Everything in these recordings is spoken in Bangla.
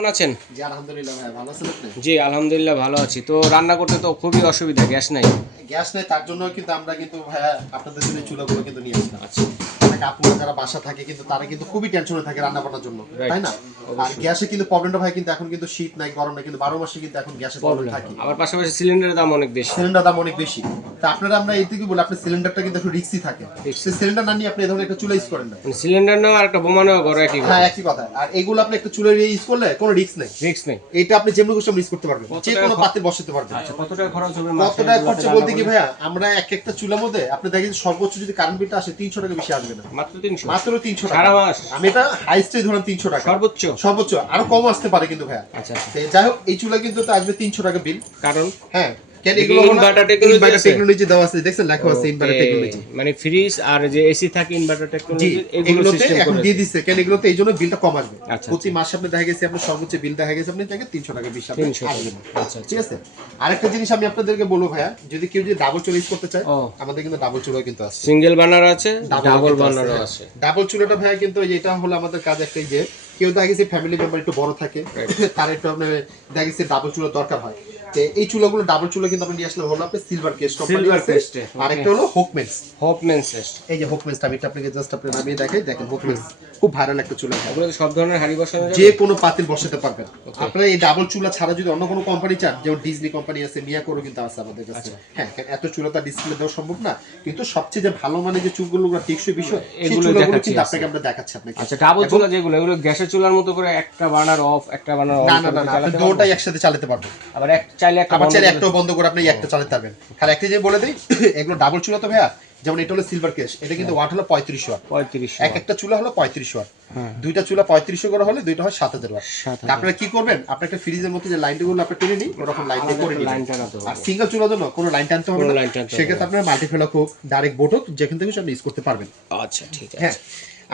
কেমন আছেন? জি আলহামদুলিল্লাহ ভাই, ভালো আছেন আপনি? জি আলহামদুলিল্লাহ ভালো আছি। তো রান্না করতে তো খুবই অসুবিধা, গ্যাস নাই। গ্যাস নেই, তার জন্য কিন্তু আমরা কিন্তু ভাইয়া আপনাদের জন্য চুলাগুলো কিন্তু নিয়ে আসলাম। আচ্ছা, অনেক আপুরা যারা বাসা থাকে কিন্তু তারা কিন্তু খুবই টেনশনে থাকে রান্না বান্নার জন্য, তাই না? আর গ্যাসে কিন্তু প্রবলেমটা ভাই কিন্তু এখন কিন্তু শীত নাই গরম নাই, কিন্তু 12 মাসে কিন্তু এখন গ্যাসের প্রবলেম থাকে। আবার পাশাপাশি সিলিন্ডারের দাম অনেক বেশি। সিলিন্ডার দাম অনেক বেশি। তা আপনারা আমরা এইটুকু বলি, আপনার সিলিন্ডারটা কিন্তু একটু রিস্কি থাকে। সেই সিলিন্ডার না নিয়ে আপনি এই ধরনের একটা চুলা ইউজ করেন না। সিলিন্ডার নাও আর একটা বোমা নেওয়া ঘরে একই। হ্যাঁ একই কথা। আর এগুলো আপনি একটা চুলা ইউজ করলে কোনো রিস্ক নেই। রিস্ক নেই। এটা আপনি যেমন খুশি ইউজ করতে পারবেন, যে কোনো পাত্রে বসাতে পারবেন। আচ্ছা, কত টাকা খরচ হবে? কত টাকা খরচ বলতে কি ভাইয়া, আমরা একটা চুলার মধ্যে আপনি দেখেন সর্বোচ্চ যদি কারেন্ট বিলটা আসে 300 টাকা বেশি আসবে না। মাত্র 300? মাত্র 300 টাকা সারা মাস? আমি এটা হাইস্টে ধরলাম 300 টাকা সর্বোচ্চ? সর্বোচ্চ আরো কম আসতে পারে কিন্তু ভাইয়া। আচ্ছা, যাই হোক এই চুলা কিন্তু তো আসবে 300 টাকা বিল। কারণ হ্যাঁ কেন এগুলো ইনভার্টার টেকনোলজি দেওয়া আছে, দেখছেন লেখা আছে ইনভার্টার টেকনোলজি। মানে ফ্রিজ আর যে এসি থাকে ইনভার্টার টেকনোলজি, এগুলো সিস্টেম এখন দিয়ে দিচ্ছে। কেন এগুলোতে এইজন্য বিলটা কম আসবে। আচ্ছা, প্রতি মাসে আপনি দেখা গেছে আপনার সর্বোচ্চ বিল দেখা গেছে আপনি থেকে 300 টাকা বেশি আসবে। আচ্ছা, ঠিক আছে। আরেকটা জিনিস আমি আপনাদেরকে বলবো ভাইয়া, যদি কেউ যদি ডাবল চুলা ইউজ করতে চায় আমাদের কিন্তু ডাবল চুলা কিন্তু আছে। সিঙ্গেল বার্নার আছে, ডাবল বার্নারও আছে। ডাবল চুলাটা ভাইয়া কিন্তু এটা হলো আমাদের কাজ একটাই, যে কেউ দেখা গেছে ফ্যামিলি মেম্বার একটু বড় থাকে, তার একটু আপনার দেখা গেছে ডাবল চুলা দরকার হয়। এই চুলাগুলো ডাবল চুলা কিন্তু আপনি নিয়ে আসলে হলো আপনি সিলভার কেস কোম্পানি আছে। আর একটা হলো হোকমেন্স। এই যে হোকমেন্স আমি এটা আপনাকে জাস্ট আপনি নামিয়ে দেখাই, দেখেন হোকমেন্স খুব ভাইরাল একটা চুলা। এগুলো সব ধরনের হাঁড়ি বসানো যাবে, যে কোনো পাতিল বসাতে পারবেন আপনারা। এই ডাবল চুলা ছাড়া যদি অন্য কোনো কোম্পানি চান, যেমন ডিজনি কোম্পানি আছে, মিয়াকোরও কিন্তু আছে আমাদের কাছে। হ্যাঁ এত চুলা তো ডিসপ্লে দেওয়া সম্ভব না, কিন্তু সবচেয়ে যে ভালো মানে যে চুলগুলো টেকসই বিষয় সেই চুলাগুলো কিন্তু আপনাকে আমরা দেখাচ্ছি আপনাকে। আচ্ছা, ডাবল চুলা যেগুলো, এগুলো গ্যাসের চুলার মতো করে একটা বার্নার অফ একটা বার্নার অন? না আপনি দুটোটাই একসাথে চালাতে পারবেন। আবার চাইলে একটাও বন্ধ করে আপনি একটা চালাতে পারবেন। খালি একটা যে বলে দেই, এগুলো ডাবল চুলা তো ভাইয়া, যেমন এটা হলো সিলভার কেস, এটা কিন্তু ওয়াট হলো 35 ওয়াট। একটা চুলা হলো 35 ওয়াট, দুইটা চুলা 3500 করে হলে দুইটা হয় 7000 ওয়াট। আপনারা কি করবেন, আপনার একটা ফ্রিজের মধ্যে যে লাইনগুলো আপনি টেনে নিন, ওরকম লাইন দিয়ে করে নিন। আর সিঙ্গেল চুলার জন্য কোনো লাইন টানতে হবে না, সেক্ষেত্রে আপনার মাল্টিফ্লোক হোক ডাইরেক্ট বোর্ড হোক যেখান থেকে আপনি ইউজ করতে পারবেন। আচ্ছা ঠিক আছে। হ্যাঁ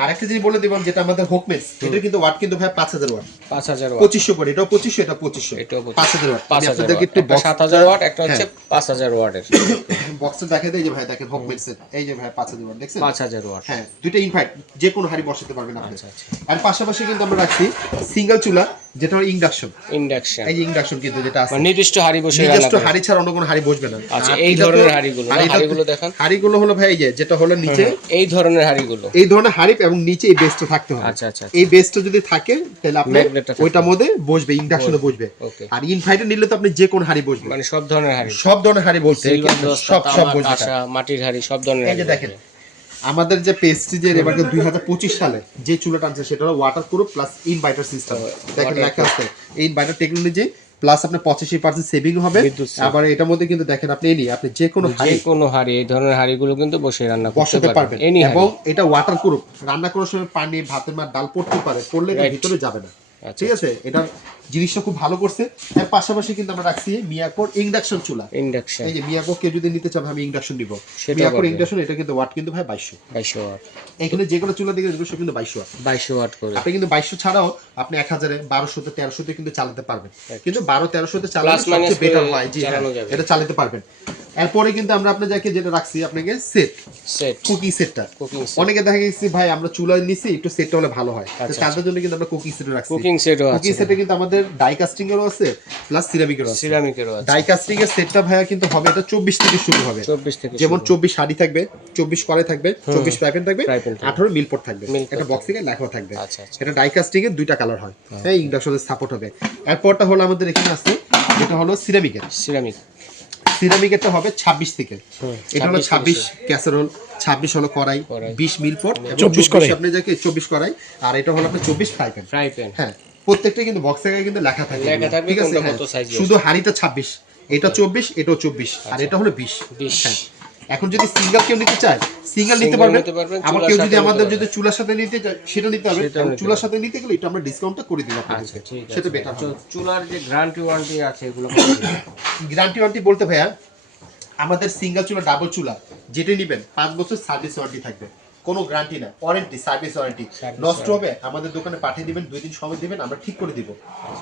আরেকটা জিনিস বলে দিবেন, যেটা আমাদের হোকমেন্স, এটা কিন্তু ওয়াট কিন্তু ভাই 5000 ওয়াট। 5000 ওয়াট 2500 করে, এটাও 2500 এটা 2500, এটাও 5000 ওয়াট। আমি আপনাদেরকে একটু 7000 ওয়াট, একটা হচ্ছে 5000 ওয়াটের বক্সটা দেখাই দেই যে ভাই, দেখেন হোকমেন্স এর এই যে ভাই 5000 ওয়াট দেখছেন, 5000 ওয়াট। হ্যাঁ দুটো ইনভার্ট যে কোনো হাড়ি বসাতে পারবেন আপনি। আর পাশাপাশি কিন্তু আমরা রাখছি সিঙ্গেল চুলা, যেটা হলো ইন্ডাকশন। এই যে ইন্ডাকশন কিন্তু যেটা আছে, নির্দিষ্ট হাড়ি বসে, নির্দিষ্ট হাড়ি ছাড়া অন্য কোনো হাড়ি বসবে না। আচ্ছা, এই ধরনের হাড়িগুলো দেখেন, হাড়িগুলো হলো ভাই এই যে যেটা হলো নিচে এই ধরনের হাড়ি এবং নিচে এই বেসটা থাকতে হবে। আচ্ছা আচ্ছা, এই বেসটা যদি থাকে তাহলে আপনি ওইটার মধ্যে বসবে, ইন্ডাকশনে বসবে। আর ইনভার্টার নিলে তো আপনি যে কোনো হাড়ি বসবে, মানে সব ধরনের হাড়ি বলতে সব বসবে, মাটির হাড়ি সব ধরনের। এই যে দেখেন আমাদের যে পেস্টিজের এবার 2025 সালে যে চুলাটা আনছে সেটা হলো water proof plus inverter system. দেখেন লেখা আছে ইনভার্টার টেকনোলজি প্লাস আপনার 85% সেভিং হবে। আবার এটার মধ্যে কিন্তু দেখেন আপনি আপনি যে কোনো হাড়ি এই ধরনের হাড়িগুলো কিন্তু বসে রান্না করতে পারবেন। এবং এটা ওয়াটার প্রুফ, রান্না করার সময় পানি ভাতের মার ডাল পড়তে পারে, পড়লে এটা ভিতরে যাবে না। ঠিক আছে, এটা জিনিসটা খুব ভালো করছে। এর পাশাপাশি কিন্তু আমরা রাখছি মিয়াকোর ইন্ডাকশন চুলা। এই যে মিয়াকোর কেউ যদি নিতে চাবে, আমি ইন্ডাকশন দিব, মিয়াকোর ইন্ডাকশন। এটা কিন্তু ওয়াট কিন্তু ভাই 2200 ওয়াট। এখানে যে কোনো চুলা দিকে সব কিন্তু 2200 ওয়াট করে। আপনি কিন্তু 2200 ছাড়াও আপনি 1000 1200 1300 কিন্তু চালাতে পারবেন, কিন্তু 12 1300 চালালে সবচেয়ে বেটার হয়। জি এটা চালাতে পারবেন। এরপরে কিন্তু আমরা আপনাদেরকে যেটা রাখছি আপনাকে সেট কুকিং সেটটা। অনেকে দেখা গেছে ভাই আমরা চুলা নিছি একটু সেটটা হলে ভালো হয়, তাদের জন্য কিন্তু আমরা কুকিং সেট রাখছি। কুকিং সেটে কিন্তু আমাদের ডাই কাস্টিং এরও আছে প্লাস সিরামিকেরও আছে। ডাই কাস্টিং এর সেটটা ভাইয়া কিন্তু হবে এটা 24 থেকে শুরু হবে। যেমন 24 হাড়ি থাকবে, 24 কড়াই থাকবে, 24 ফ্রাই প্যান থাকবে, 18 মিল পট থাকবে, এটা বক্সে লেখা থাকবে। এটা ডাই কাস্টিং এর দুইটা কালার হয়, এই ইন্ডাকশনের সাপোর্ট হবে। এরপরটা হলো আমাদের এখানে আছে যেটা হলো সিরামিকেরটা হবে 26 থেকে। এটা হলো 26 ক্যাসারোল, 26 হলো কড়াই, 20 মিল পট, 24 কড়াই আপনি যাকে 24 কড়াই। আর এটা হলো আপনার 24 ফ্রাই প্যান। হ্যাঁ প্রত্যেকটা কিন্তু বক্সে কিন্তু লেখা থাকবে, ঠিক আছে। শুধু হাড়িটা 26, এটা 24, এটাও 24, আর এটা হলো 20। হ্যাঁ এখন যদি সিঙ্গেল কেউ নিতে চায় সিঙ্গেল নিতে পারবেন। আবার কেউ যদি আমাদের যদি চুলার সাথে নিতে চায় সেটা নিতে হবে। চুলার সাথে নিতে গেলে এটা আমরা ডিসকাউন্টটা করে দিব আপনাদের, সেটা বেটার হবে। চুলার যে গ্যারান্টি ওয়ারেন্টি আছে এগুলো গ্যারান্টি ওয়ারেন্টি বলতে ভাইয়া আমাদের সিঙ্গেল চুলা ডাবল চুলা যেটা নেবেন 5 বছর সার্ভিস ওয়ারেন্টি থাকবে, কোনো গ্যারান্টি না, ওয়ারেন্টি, সার্ভিস ওয়ারেন্টি। নষ্ট হবে আমাদের দোকানে পাঠিয়ে দিবেন, 2 দিন সময় দিবেন, আমরা ঠিক করে দিব,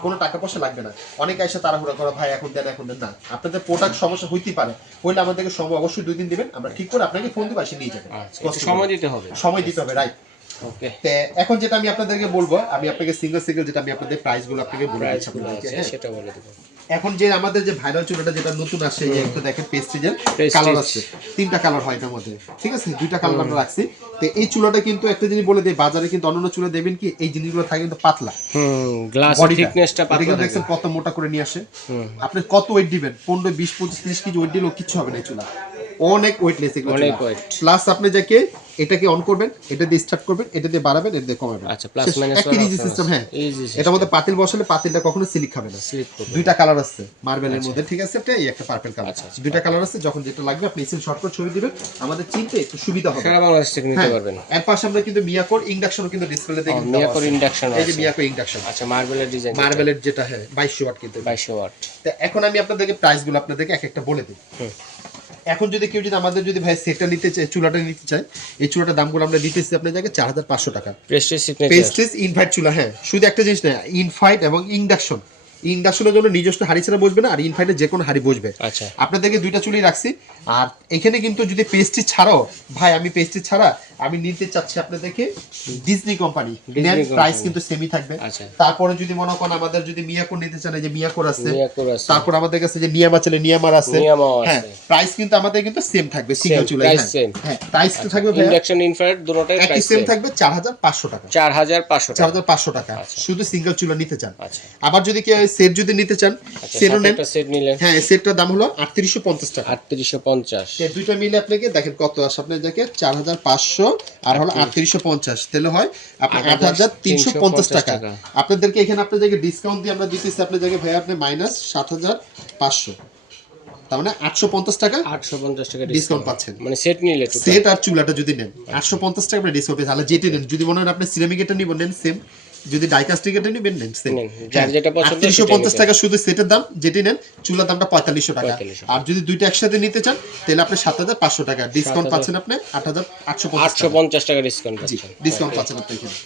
কোনো টাকা পয়সা লাগবে না। অনেকে এসে তাড়াহুড়া করে ভাই এখন দেন না, আপনাদের প্রোডাক্ট সমস্যা হইতেই পারে, হইলে আমাদেরকে সময় অবশ্যই 2 দিন দিবেন, আমরা ঠিক করে আপনাকে ফোন দিব, এসে নিয়ে যাবেন। সময় দিতে হবে, রাইট। ওকে, তো এখন যেটা আমি আপনাদেরকে বলবো, আমি আপনাকে সিঙ্গেল যেটা আমি আপনাদের প্রাইস গুলো আপনাকে বলে দিচ্ছি প্রাইসগুলো আপনাদেরকে, আছে হ্যাঁ। সেটা বলে দেবো। এখন যে আমাদের যে ভাইরাল চুলাটা যেটা নতুন আসছে, এই যে একটু দেখেন পেস্টিজের কালার আছে, 3টা কালার হয় এটার মধ্যে, ঠিক আছে, 2টা কালার আমরা রাখছি। তো এই চুলাটা কিন্তু একটা জিনিস বলে দেই, বাজারে কিন্তু অন্যান্য চুলা দেবেন কি এই জিনিসগুলো থাকে কিন্তু পাতলা, গ্লাস থিকনেসটা পাতলা থাকে। দেখছেন কত মোটা করে নিয়ে আসে। আপনি কত ওয়েট দিবেন, 15 20 25 30 কেজি ওয়েট দিলেও কিছু হবে না এই চুলা, অনেক ওয়েটলেস এগুলো, অনেক weight। প্লাস আপনি যাকে এটাকে অন করবেন, এটা দিয়ে স্টার্ট করবেন, এটা দিয়ে বাড়াবেন, এটা দিয়ে কমাবেন, আচ্ছা, প্লাস মাইনাস একটা ইজি সিস্টেম, হ্যাঁ। ইজি এটার মধ্যে পাতিল বসালে পাতিলটা কখনো স্লিপ খাবে না। স্লিপ করবে। 2টা কালার আছে মার্বেলের মধ্যে, ঠিক আছে, একটা এই একটা পার্পল কালার, আচ্ছা, 2টা কালার আছে। যখন যেটা লাগবে আপনি ইসিল শর্টকাট ছবি দিবেন, আমাদের চিনতে একটু সুবিধা হবে। সারা বাংলাদেশ থেকে নিতে পারবেন। এর পাশে আমরা কিন্তু মিয়াকোর ইন্ডাকশনও কিন্তু ডিসপ্লেতে দেখতে পাচ্ছি, মিয়াকোর ইন্ডাকশন এই যে আছে। মিয়াকোর ইন্ডাকশন, আচ্ছা, মার্বেলের ডিজাইন, মার্বেলের যেটা, হ্যাঁ 2200 ওয়াট কিন্তু। 2200 ওয়াট। তো এখন আমি আপনাদেরকে প্রাইসগুলো আপনাদেরকে এক একটা বলে দিই। এখন যদি কেউ যদি আমাদের যদি ভাই সেটটা নিতে চায়, চুলাটা নিতে চায়, এই চুলাটার দামগুলো আমরা দিতেছি আপনার জায়গায় 4500 টাকা। প্রেস্টিজ সিগনেচার, পেস্টিজ ইনভাইট চুলা, হ্যাঁ। শুধু একটা জিনিস না, ইনফাইট এবং ইন্ডাকশন, ইন্ডাকশনের জন্য নিজস্ব হাড়ি ছাড়া বসবে না, আর ইনফাইটের যে কোনো হাড়ি বসবে। আচ্ছা, আপনাদেরকে 2টা চুলি রাখছি। আর এখানে কিন্তু যদি পেস্টিজ ছাড়াও, ভাই আমি পেস্টিজ ছাড়া আমি নিতে চাচ্ছি আপনাদেরকে ডিজনি কোম্পানি, প্রাইস কিন্তু সেমই থাকবে। আচ্ছা। তারপরে যদি মনে করেন আমাদের যদি মিয়াকোর নিতে চান, এই যে মিয়াকোর আছে, মিয়াকোর আছে। তারপর আমাদের কাছে যে নিয়ামা চলে, নিয়ামার আছে, নিয়ামাও আছে। হ্যাঁ। প্রাইস কিন্তু আমাদের কিন্তু সেম থাকবে সিঙ্গেল চুলা, প্রাইস সেম। হ্যাঁ প্রাইস থাকবে ভাই ইন্ডাকশন ইনফ্রারেড দুটোটাই একই প্রাইস সেম সেম থাকবে 4500 টাকা। 4500 টাকা। 4500 টাকা আচ্ছা। শুধু সিঙ্গেল চুলা নিতে চান। আচ্ছা, আবার যদি কেউ সেট যদি নিতে চান, আচ্ছা, সেটও সাথে নেন, একটা সেট নিলেন, হ্যাঁ সেটটার দাম হলো 3850 টাকা। 3850। এই দুইটা মিলে আপনাকে দেখেন কত আসে, আপনার দেখে 4500 আর হলো 3850, তাহলে হয় আপনার 8350 টাকা। আপনাদেরকে এখানে আপনার জায়গায় ডিসকাউন্ট দিয়ে আমরা দিতেছি আপনার জায়গায় ভাই আপনি মাইনাস 7500, তার মানে 850 টাকা 850 টাকা ডিসকাউন্ট পাচ্ছেন। মানে সেট নিলে তো সেট আর চুলাটা যদি নেন 850 টাকা আপনি ডিসকাউন্ট পেয়ে, তাহলে যেটা নেন, যদি মনে হয় আপনি সিরামিক এটা নিবেন নেন সেম, যদি ডাইকাস্টিক এটা নিবেন নেন সেম, যার যেটা পছন্দ 3850 টাকা শুধু সেটের দাম, যেটি নেন চুলার দামটা 4500 টাকা। 4500 আর যদি দুইটা একসাথে নিতে চান তাহলে আপনি 7500 টাকা ডিসকাউন্ট পাচ্ছেন, আপনি 8850 850 টাকা ডিসকাউন্ট জি পাচ্ছেন। ডিসকাউন্ট পাচ্ছেন আপনি এখানে।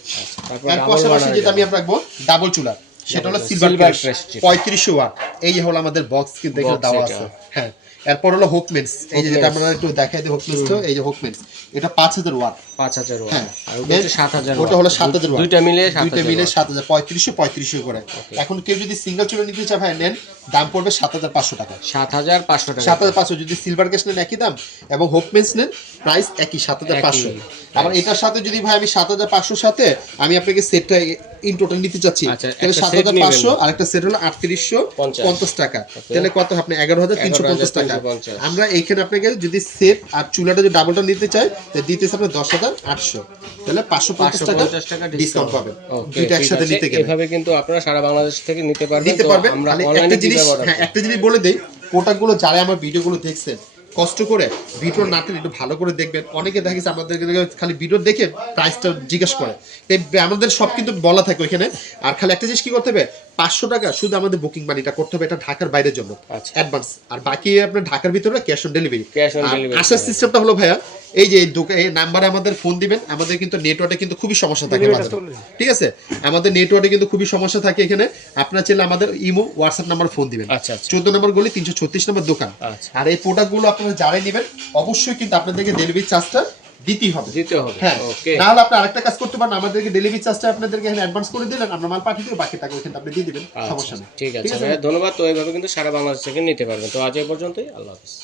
তারপর এর পাশাপাশি যেটা আমি রাখবো ডাবল চুলা, সেটা হলো সিলভার ক্রেস্ট 3500 ওয়াট, এই হলো আমাদের বক্স কিন্তু এখানে দেওয়া আছে, হ্যাঁ। এরপর হলো হোকমেন্স, এই যে যেটা আমরা একটু দেখাই দিই হোকমেন্স, তো এই যে হোকমেন্স এটা 5000 ওয়াট, 5000 ওয়াট, হ্যাঁ। আর ওটা হচ্ছে 7000 ওটা হলো 7000 ওয়াট, দুইটা মিলে 7000 3500 করে। এখন কেউ যদি সিঙ্গেল চুলা নিতে চায় ভাই নেন, দাম পড়বে 7500 টাকা। 7500 টাকা। 7500 যদি সিলভার গ্যাস নেন একই দাম, এবং হোকমেন্স নেন প্রাইস একই 7500। আবার এটার সাথে যদি ভাই আমি 7500 সাথে আমি আপনাকে সেটটা ইন টোটাল নিতে চাচ্ছি, তাহলে 7500 আর একটা সেট হলো 3850 টাকা, তাহলে কত আপনি 11350 টাকা। আমরা এইখানে আপনাকে যদি সেট আর চুলাটা যদি ডাবলটা নিতে চাই তাহলে দিতেছে আপনার 10800, তাহলে 550 টাকা ডিসকাউন্ট পাবেন দুইটা একসাথে নিতে গেলে। এভাবে কিন্তু আপনারা সারা বাংলাদেশ থেকে নিতে পারবেন। আমরা একটা জিনিস, হ্যাঁ একটা জিনিস বলে দেই, প্রোডাক্টগুলো যারা আমার ভিডিওগুলো দেখছেন কষ্ট করে ভিডিও না টেনে একটু ভালো করে দেখবেন। অনেকে দেখেছে আমাদের খালি ভিডিও দেখে প্রাইসটা জিজ্ঞেস করে, আমাদের সব কিন্তু বলা থাকে ওইখানে। আর খালি একটা জিনিস কি করতে হবে, 500 টাকা শুধু আমাদের বুকিং মানিটা করতে হবে, এটা ঢাকার বাইরের জন্য অ্যাডভান্স, আর বাকি আপনার ঢাকার ভিতরে ক্যাশ অন ডেলিভারি। আসার সিস্টেমটা হলো ভাইয়া এই যে এই নাম্বারে আমাদের ফোন দিবেন, আমাদের কিন্তু নেটওয়ার্কে কিন্তু খুবই সমস্যা থাকে বাজারে, ঠিক আছে, আমাদের নেটওয়ার্কে কিন্তু খুবই সমস্যা থাকে এখানে। আপনারা চাইলে আমাদের ইমো হোয়াটসঅ্যাপ নাম্বার ফোন দিবেন, 14 নম্বর গলি 336 নম্বর দোকান। আর এই প্রোডাক্টগুলো আপনারা যারাই নেবেন অবশ্যই কিন্তু আপনাদেরকে ডেলিভারি চার্জটা দিতেই হবে, হ্যাঁ। নাহলে আপনি আরেকটা কাজ করতে পারেন, আমাদেরকে ডেলিভারি চার্জটা আপনাদেরকে এখানে অ্যাডভান্স করে দিলেন, আমরা মাল পাঠিয়ে দেব, বাকি টাকা ওখানে আপনি দিয়ে দিবেন, সমস্যা নেই। ঠিক আছে, ধন্যবাদ। তো এইভাবে কিন্তু সারা বাংলাদেশ থেকে নিতে পারবেন। তো আজ এই পর্যন্তই, আল্লাহ হাফেজ।